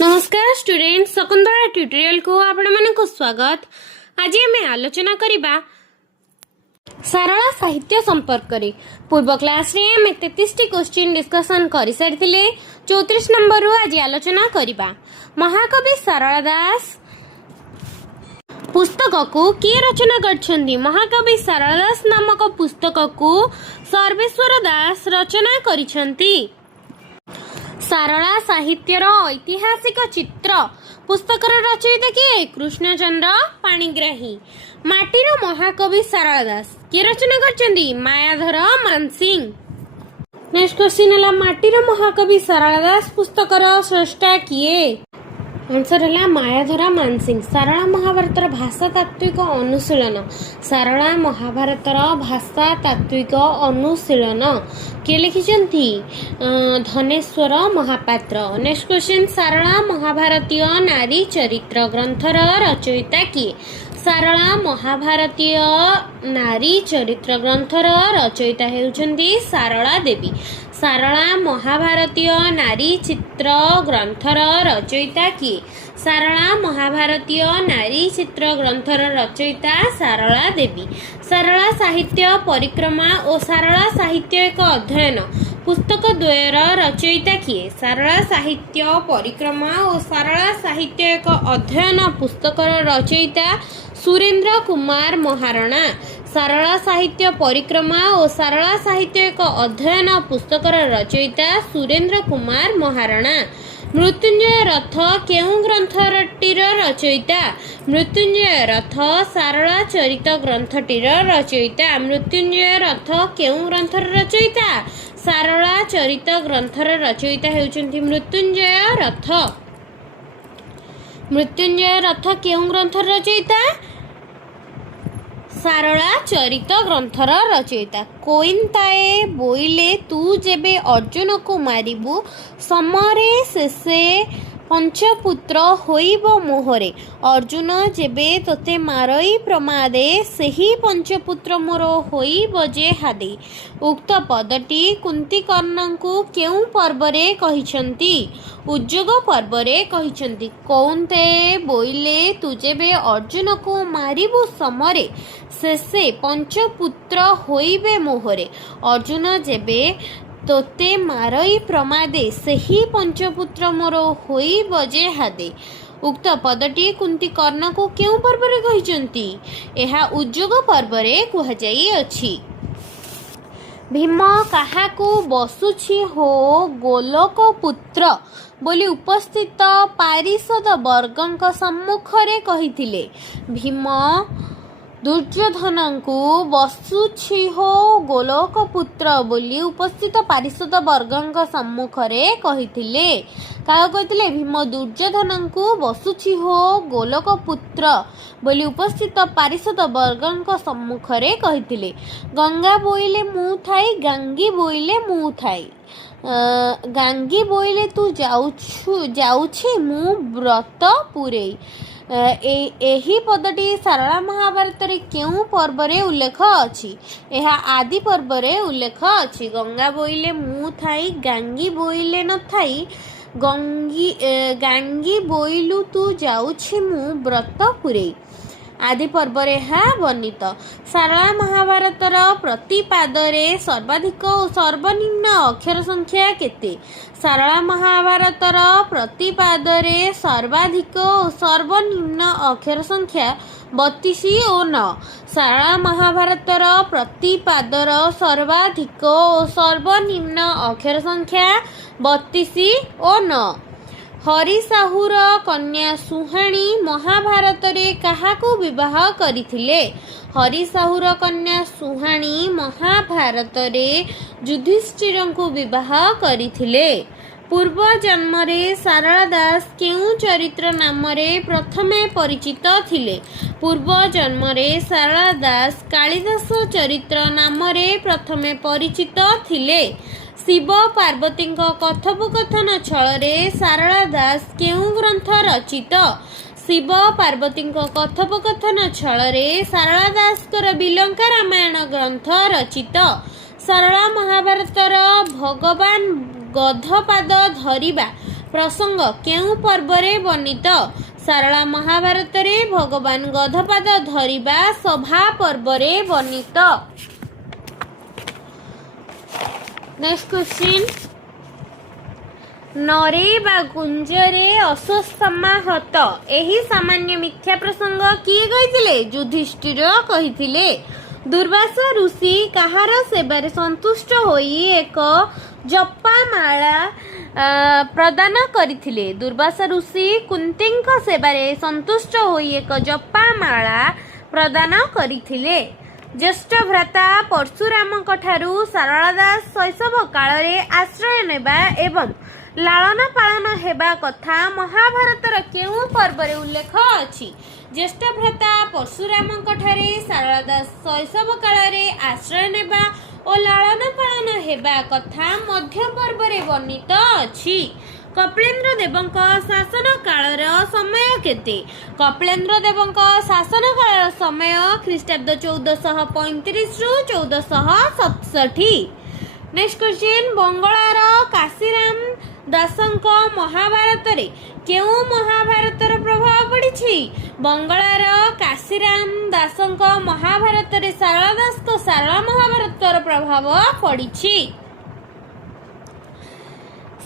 नमस्कार student Shakuntala tutorial को आपण मानक स्वागत। आज आम आलोचना करिबा सरला साहित्य संपर्क रे। पूर्व क्लास रे आम 33 क्वेश्चन डिस्कशन करि सारिथिले। 34 नंबर रु आज आलोचना करिबा महाकवि सरला दास पुस्तक को किए रचना करछंदी। महाकवि सरला दास नामक पुस्तक को सर्वेश्वर दास रचना करिछंती। सारला साहित्यर ऐतिहासिक चित्र पुस्तकर रचयिता किए कृष्णचंद्र पाणिग्राही। माटीर महाकवि सारला दास किए रचना करछंदी मायाधर मानसिंह। नेक्स्ट क्वेश्चन है माटीर महाकवि सारला दास पुस्तकर स्रष्टा किए। आंसर है मायाधर मानसिंह। सारला महाभारतर भाषा तात्विक अनुशीलन। सारला महाभारतर भाषा तात्विक अनुशीलन किए लिखिछंती धनेश्वर महापात्र। नेक्स्ट क्वेश्चन सारला महाभारतीय नारी चरित्र ग्रंथर रचयिता किए। सारला महाभारतीय नारी चरित्र ग्रंथर रचयिता हेउछंती सारला देवी। सारला महाभारतीय नारी चित्र ग्रंथर रचयिता किए। सारला महाभारतीय नारी चित्र ग्रंथर रचयिता सारला देवी। सारला साहित्य परिक्रमा और सारला साहित्य एक अध्ययन पुस्तक द्वयर रचयिता किए। सारला साहित्य परिक्रमा और सारला साहित्य एक अध्ययन पुस्तकर रचयिता सुरेंद्र कुमार महाराणा। सारला साहित्य परिक्रमा और सारला साहित्य एक अध्ययन पुस्तकर रचयिता सुरेंद्र कुमार महाराणा। मृत्युंजय रथ केउं ग्रंथटीर रचयिता। मृत्युंजय रथ सारला चरित ग्रंथटीर रचयिता। मृत्युंजय रथ केउं ग्रंथर रचयिता सारला चरित ग्रंथर रचयिता हेउचंती मृत्युंजय रथ। मृत्युंजय रथ केउं ग्रंथर रचयिता सारला चरित ग्रंथर रचयिता। कोइनताए बोइले तू जेबे अर्जुन को मारिबु समरे शेषे पंचपुत्र होइब मोहरे। अर्जुन जेबे तोते मारई प्रमादे सेही पंचपुत्र मोर होइब जे हादे। उक्त पदटी कुंती कर्णंकु केउं पर्वरे कहिछंती उद्योग पर्वरे कहिछंती। कौनते बोइले तू जेबे अर्जुन को मारिबु समरे शेषे पंचपुत्र होइबे मोहरे। अर्जुन जेबे तोते मारई प्रमादे सेही पंचपुत्र मोर होई बजे हादे। उक्त पदटी कुंती कर्ण को केउं पर्वरे कहिचंती एहा उद्योग पर्वरे कुहा जाई अछि। भीम काहाकू बसुछि हो गोलोक पुत्र बोली उपस्थित पारिषद वर्गंक सम्मुखरे कहिथिले। भीम दुर्योधन को बसुछि हो गोलोक पुत्र बोली उपस्थित पारिषद वर्गंक सम्मुखरे कहिथिले। का कहिथिले भीम दुर्योधन को बसुछि हो गोलोक पुत्र बोली उपस्थित पारिषद वर्गंक सम्मुखरे कहिथिले। गंगा बोइले मु थाई गांगी बोइले मु थाई। गांगी बोइले तू जाउछि मु व्रत पुरेई। एही पदटी सारला महाभारत रे केउं पर्वरे उल्लेख अछि एहा आदि पर्वरे उल्लेख अछि। गंगा बोइले मु थाई गांगी बोइले न थाई। गांगी बोइलु तू जाउछि मु व्रत पुरेई आदि पर्वरे हा वर्णित। सारला महाभारतर प्रतिपादरे सर्वाधिक और सर्वनिम्न अक्षर संख्या केते। सारला महाभारतर प्रतिपादरे सर्वाधिक और सर्वनिम्न अक्षर संख्या 32 और 9। सारला महाभारतर प्रतिपादर सर्वाधिक और सर्वनिम्न अक्षर संख्या 32 और 9। हरिसाहुर कन्या सुहाणी महाभारत रे काहाकू विवाह करिथिले। हरिसाहुर कन्या सुहाणी महाभारत रे युधिष्ठिर को विवाह करिथिले। पूर्व जन्म रे सारला दास केउं चरित्र नाम रे प्रथमे परिचित थिले। पूर्व जन्म रे सारला दास कालिदास चरित्र नाम रे प्रथमे परिचित थिले। शिव पार्वती कथोपकथन छଳରେ सारला दास केउं ग्रंथ रचित। शिव पार्वती कथोपकथन छଳରେ सारला दासकर बिलंका रामायण ग्रंथ रचित। सारला महाभारतर भगवान गधपाद धरिबा प्रसंग केउं पर्वरे वर्णित सारला महाभारत रे भगवान गधपाद धरिबा सभा पर्वरे वर्णित। नेक्स्ट क्वेश्चन नरे बा गुंजरे अश्वत्थामा हत एही सामान्य मिथ्या प्रसंग किए कहिथिले युधिष्ठिर कहिथिले। दुर्वासा ऋषि कहार सेवारे संतुष्ट होई एक जपामाला प्रदान करिथिले। दुर्वासा ऋषि कुंतींक सेवारे संतुष्ट होई एक जपामाला प्रदान करिथिले। ज्येष्ठ भ्राता परशुरामଙ୍କ ଠାରୁ ଶାରଳା ଦାସ ଶୈଶବ କାଳରେ ଆଶ୍ରୟ ନେବା ଏବଂ ଲାଳନ ପାଳନ ହେବା କଥା ମହାଭାରତର କେଉଁ ପର୍ବରେ ଉଲ୍ଲେଖ ଅଛି? ज्येष्ठ भ्राता परशुरामଙ୍କ ଠାରେ ଶାରଳା ଦାସ ଶୈଶବ କାଳରେ ଆଶ୍ରୟ ନେବା ଓ ଲାଳନ ପାଳନ ହେବା କଥା ମଧ୍ୟ ପର୍ବରେ ବର୍ଣ୍ଣିତ ଅଛି। କପିଳେନ୍ଦ୍ର ଦେବଙ୍କ ଶାସନ କାଳର ସମୟ କେତେ? କପିଳେନ୍ଦ୍ର ଦେବଙ୍କ ଶାସନ କାଳର ସମୟ ଖ୍ରୀଷ୍ଟାବ୍ଦ 1435 ରୁ 1467। नेक्स्ट क्वेश्चन बंगलार काशीराम दासଙ୍କ ମହାଭାରତରେ କେଉଁ ମହାଭାରତର ପ୍ରଭାବ ପଡ଼ିଛି? ବଙ୍ଗଳାର କାଶୀରାମ ଦାସଙ୍କ ମହାଭାରତରେ ଶାରଳା ଦାସଙ୍କ ଶାରଳା ମହାଭାରତର ପ୍ରଭାବ ପଡ଼ିଛି।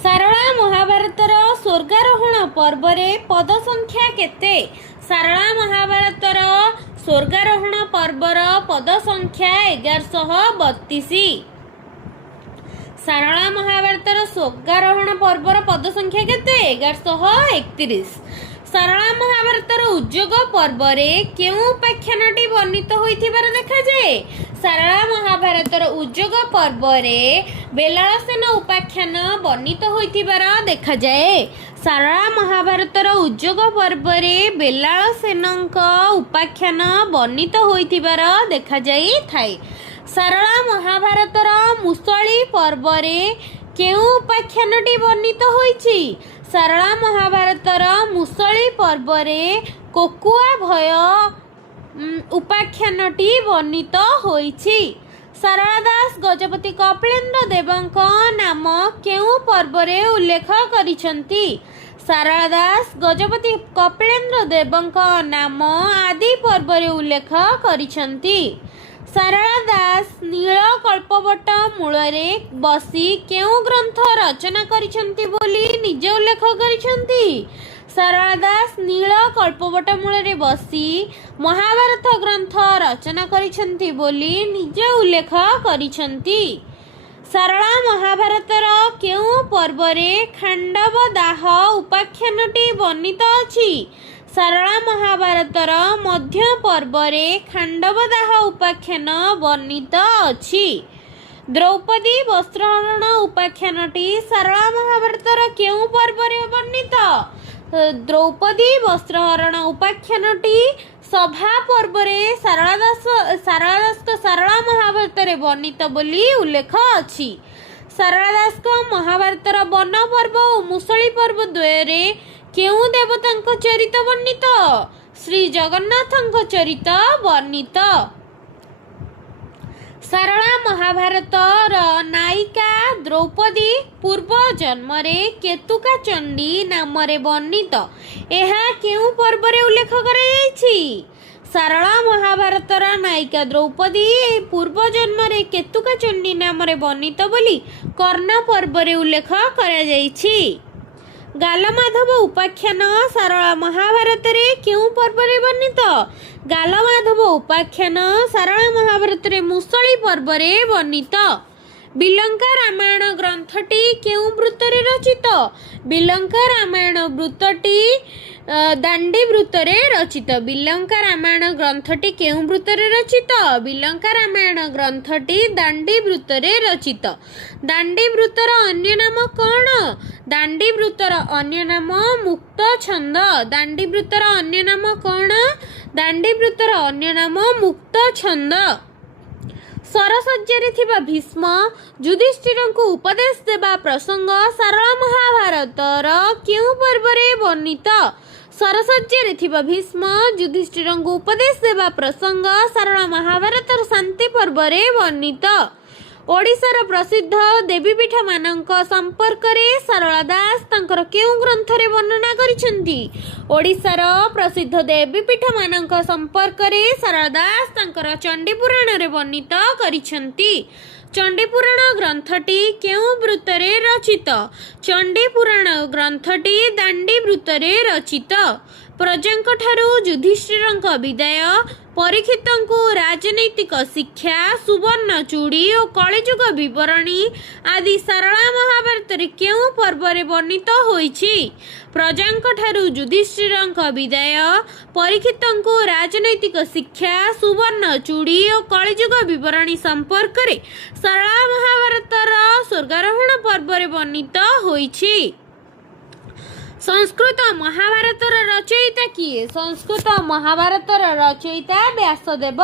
ଶାରଳା ମହାଭାରତର ସ୍ୱର୍ଗାରୋହଣ ପର୍ବରେ ପଦ ସଂଖ୍ୟା କେତେ? ଶାରଳା ମହାଭାରତର ସ୍ୱର୍ଗାରୋହଣ ପର୍ବର ପଦ ସଂଖ୍ୟା 1132। ଶାରଳା ମହାଭାରତର ସ୍ୱର୍ଗାରୋହଣ ପର୍ବର ପଦ ସଂଖ୍ୟା କେତେ? 1131। ଶାରଳା ମହାଭାରତର ଉଦ୍ଯୋଗ ପର୍ବରେ କେଉଁ ଉପାଖ୍ୟାନଟି ବର୍ଣ୍ଣିତ ହୋଇଥିବାର ଦେଖାଯାଏ? ଶାରଳା ମହାଭାରତର ଉଦ୍ଯୋଗ ପର୍ବରେ ବେଲାଳସେନ ଉପାଖ୍ୟାନ ବର୍ଣ୍ଣିତ ହୋଇଥିବାର ଦେଖାଯାଏ। ଶାରଳା ମହାଭାରତର ଉଦ୍ଯୋଗ ପର୍ବରେ ବେଲାଳସେନଙ୍କ ଉପାଖ୍ୟାନ ବର୍ଣ୍ଣିତ ହୋଇଥିବାର ଦେଖାଯାଇଥାଏ। ଶାରଳା ମହାଭାରତର ମୁଷଳି ପର୍ବରେ କେଉଁ ଉପାଖ୍ୟାନଟି ବର୍ଣ୍ଣିତ ହୋଇଛି? ଶାରଳା ମହାଭାରତର ମୁଷଳି ପର୍ବରେ କୋକୁଆ ଭୟ ଉପାଖ୍ୟାନଟି ବର୍ଣ୍ଣିତ ହୋଇଛି। ଶାରଳା ଦାସ ଗଜପତି କପିଳେନ୍ଦ୍ର ଦେବଙ୍କ ନାମ କେଉଁ ପର୍ବରେ ଉଲ୍ଲେଖ କରିଛନ୍ତି? ଶାରଳା ଦାସ ଗଜପତି କପିଳେନ୍ଦ୍ର ଦେବଙ୍କ ନାମ ଆଦି ପର୍ବରେ ଉଲ୍ଲେଖ କରିଛନ୍ତି। ଶାରଳା ଦାସ ନୀଳକଳ୍ପବଟ ମୂଳରେ ବସି କେଉଁ ଗ୍ରନ୍ଥ ରଚନା କରିଛନ୍ତି ବୋଲି ନିଜେ ଉଲ୍ଲେଖ କରିଛନ୍ତି? ଶାରଳା ଦାସ ନୀଳକଳ୍ପବଟ ମୂଳରେ ବସି ମହାଭାରତ ଗ୍ରନ୍ଥ ରଚନା କରିଛନ୍ତି ବୋଲି ନିଜେ ଉଲ୍ଲେଖ କରିଛନ୍ତି। ଶାରଳା ମହାଭାରତର କେଉଁ ପର୍ବରେ ଖାଣ୍ଡବ ଦାହ ଉପାଖ୍ୟାନଟି ବର୍ଣ୍ଣିତ ଅଛି? ଶାରଳା ମହାଭାରତର ମଧ୍ୟ ପର୍ବରେ ଖାଣ୍ଡବ ଦାହ ଉପାଖ୍ୟାନ ବର୍ଣ୍ଣିତ ଅଛି। ଦ୍ରୌପଦୀ ବସ୍ତ୍ରହରଣ ଉପାଖ୍ୟାନଟି ଶାରଳା ମହାଭାରତର କେଉଁ ପର୍ବରେ ବର୍ଣ୍ଣିତ? ଦ୍ରୌପଦୀ ବସ୍ତ୍ରହରଣ ଉପାଖ୍ୟାନଟି ସଭା ପର୍ବରେ ଶାରଳା ଦାସଙ୍କ ଶାରଳା ମହାଭାରତରେ ବର୍ଣ୍ଣିତ ବୋଲି ଉଲ୍ଲେଖ ଅଛି। ଶାରଳା ଦାସଙ୍କ ମହାଭାରତର ବନ ପର୍ବ ଓ ମୁଷଳି ପର୍ବ ଦ୍ୱୟରେ କେଉଁ ଦେବତାଙ୍କ ଚରିତ ବର୍ଣ୍ଣିତ? ଶ୍ରୀ ଜଗନ୍ନାଥଙ୍କ ଚରିତ ବର୍ଣ୍ଣିତ। ଶାରଳା ମହାଭାରତର ନାୟିକା ଦ୍ରୌପଦୀ ପୂର୍ବ ଜନ୍ମରେ କେତୁକା ଚଣ୍ଡୀ ନାମରେ ବର୍ଣ୍ଣିତ। ଏହା କେଉଁ ପର୍ବରେ ଉଲ୍ଲେଖ କରାଯାଇଛି? ଶାରଳା ମହାଭାରତର ନାୟିକା ଦ୍ରୌପଦୀ ପୂର୍ବ ଜନ୍ମରେ କେତୁକା ଚଣ୍ଡୀ ନାମରେ ବର୍ଣ୍ଣିତ ବୋଲି କର୍ଣ୍ଣ ପର୍ବରେ ଉଲ୍ଲେଖ କରାଯାଇଛି। ଗାଲମାଧବ ଉପାଖ୍ୟାନ ଶାରଳା ମହାଭାରତରେ କେଉଁ ପର୍ବରେ ବର୍ଣ୍ଣିତ? ଗାଲମାଧବ ଉପାଖ୍ୟାନ ଶାରଳା ମହାଭାରତରେ ମୁଷଳି ପର୍ବରେ ବର୍ଣ୍ଣିତ। ବିଲଙ୍କା ରାମାୟଣ ଗ୍ରନ୍ଥଟି କେଉଁ ବୃତ୍ତରେ ରଚିତ? ବିଲଙ୍କା ରାମାୟଣ ବୃତ୍ତଟି ଦାଣ୍ଡି ବୃତ୍ତରେ ରଚିତ। ବିଲଙ୍କା ରାମାୟଣ ଗ୍ରନ୍ଥଟି କେଉଁ ବୃତ୍ତରେ ରଚିତ? ବିଲଙ୍କା ରାମାୟଣ ଗ୍ରନ୍ଥଟି ଦାଣ୍ଡି ବୃତ୍ତରେ ରଚିତ। ଦାଣ୍ଡି ବୃତ୍ତର ଅନ୍ୟ ନାମ କ'ଣ? ଦାଣ୍ଡି ବୃତ୍ତର ଅନ୍ୟ ନାମ ମୁକ୍ତ ଛନ୍ଦ। ଦାଣ୍ଡି ବୃତ୍ତର ଅନ୍ୟ ନାମ କ'ଣ? ଦାଣ୍ଡି ବୃତ୍ତର ଅନ୍ୟ ନାମ ମୁକ୍ତ ଛନ୍ଦ। ସରଶଯ୍ୟାରେ ଥିବା ଭୀଷ୍ମ ଯୁଧିଷ୍ଠିରଙ୍କୁ ଉପଦେଶ ଦେବା ପ୍ରସଙ୍ଗ ଶାରଳା ମହାଭାରତର କେଉଁ ପର୍ବରେ ବର୍ଣ୍ଣିତ? ସରଶଯ୍ୟାରେ ଥିବା ଭୀଷ୍ମ ଯୁଧିଷ୍ଠିରଙ୍କୁ ଉପଦେଶ ଦେବା ପ୍ରସଙ୍ଗ ଶାରଳା ମହାଭାରତର ଶାନ୍ତି ପର୍ବରେ ବର୍ଣ୍ଣିତ। ओडिशार प्रसिद्ध देवीपीठ मानक संपर्क में सारला दास तांकर केउं ग्रंथरे वर्णना करिसेंती। ओडिशार प्रसिद्ध देवीपीठ मानक संपर्क में सारला दास तांकर चंडीपुराण रे वर्णित करिसेंती। चंडीपुराण ग्रंथटी केउं वृत्तरे रचित? चंडीपुराण ग्रंथटी दांडी वृत्तरे रचित। प्रजांक ठारू युधिष्ठिरंक विदाय, परीक्षितंकु राजनैतिक शिक्षा, सुवर्ण चूड़ी और कलिजुग विवरणी आदि सारला महाभारत रे केउं पर्व रे वर्णित होईछि? प्रजांक ठारू युधिष्ठिरंक विदाय, परीक्षितंकु राजनैतिक शिक्षा, सुवर्ण चूड़ी और कलिजुग विवरणी संपर्क रे सारला महाभारतर स्वर्गारोहण पर्व रे वर्णित होईछि। संस्कृत महाभारतर रचयिता किए? संस्कृत महाभारतर रचयिता व्यासदेव।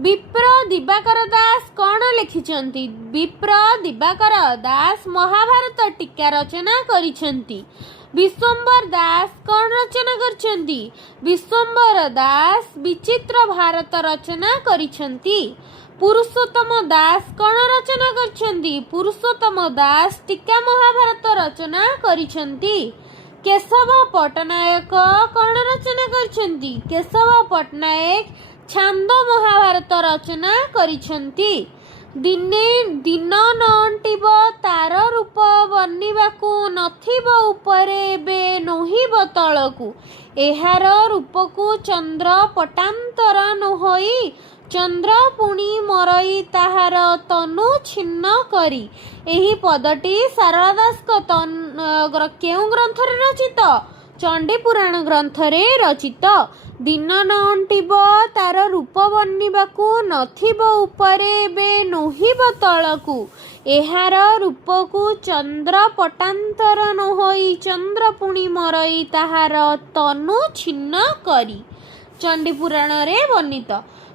विप्र दिवाकर दास कौन लिखिछंती? विप्र दिवाकर दास महाभारत टीका रचना करिछंती। विश्वम्बर दास कौन रचना करछंती? विश्वम्बर दास विचित्र भारत रचना करिछंती। पुरुषोत्तम दास कौन रचना करछंती? पुरुषोत्तम दास टीका महाभारत रचना करिछंती। केशव पट्टनायक कौन रचना करछंती? केशव पट्टनायक छांद महाभारत रचना करिछंती। दिने दिन नंटिब तार रूप बनिबाकू नथिब उपरे बे नोहिब तळकू, एहार रूपकू चंद्र पटांतर नहोई, चंद्र पुणी मरई ताहार तनु छिन्न करी। एही पदटी सारला दास केउं ग्रंथरे रचित? चंडीपुराण ग्रंथरे रचित। दिन नंटिब तार रूप बनिबाकू नथिब उपरे बे नोहिब तळकू, एहार रूपकू चंद्र पटांतर नहोई, चंद्र पुणी मरई ताहार तनु छिन्न करी। चंडीपुराण रे वर्णित।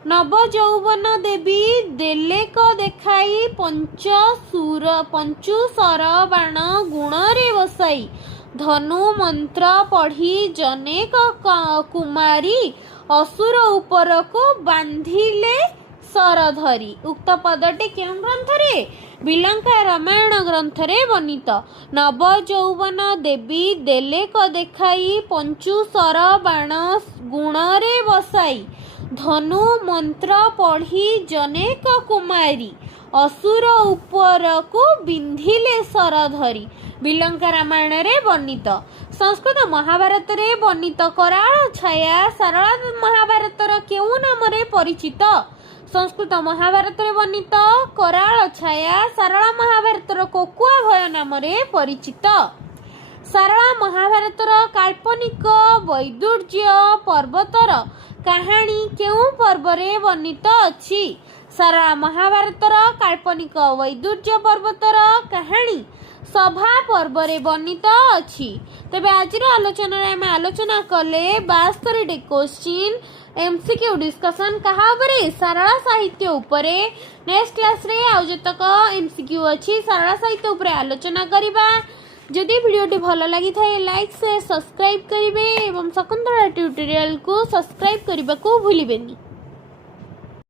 नव यौवन देवी देलेक देखाई, पंचु सर बाण गुण रे बसाई, धनु मंत्र पढ़ी जनेक कुमारी, असुर ऊपर को बांधिले सर धरी। उक्त पदटी केउं ग्रंथरे? बिलंका रामायण ग्रंथरे वर्णित। नव यौवन देवी देलेक देखाई, पंचु सर बाण गुण रे बसाई, धनु मंत्र पढ़ी जनेक कुमारी, असुर ऊपर को बिंधिले सर धरी। बिलंका रामायण रे वर्णित। संस्कृत महाभारत रे वर्णित कराळ छाया सारला महाभारतर केउं नाम रे परिचित? संस्कृत महाभारत रे वर्णित कराळ छाया सारला महाभारतर कोकुआ भय नाम रे परिचित। सारला महाभारतर काल्पनिक वैदुर्य पर्वतर कहानी केउं पर्व रे वर्णित अछि? सारला महाभारतर काल्पनिक वैदुर्य पर्वतर कहानी सभा पर्व रे वर्णित अछि। तेबे आजिर आलोचना रे आमे आलोचना कले 72 क्वेश्चन एमसीक्यू डिस्कशन कहा उपरे? सारला साहित्य उपरे। नेक्स्ट क्लास रे आउ जतक एमसीक्यू अछि सारला साहित्य उपरे आलोचना करिबा। जदि वीडियोटी भल लगी थाए लाइक से सब्सक्राइब करिवे एवं शकुंतला ट्यूटोरियल को सब्सक्राइब करने को भूलिबेनी।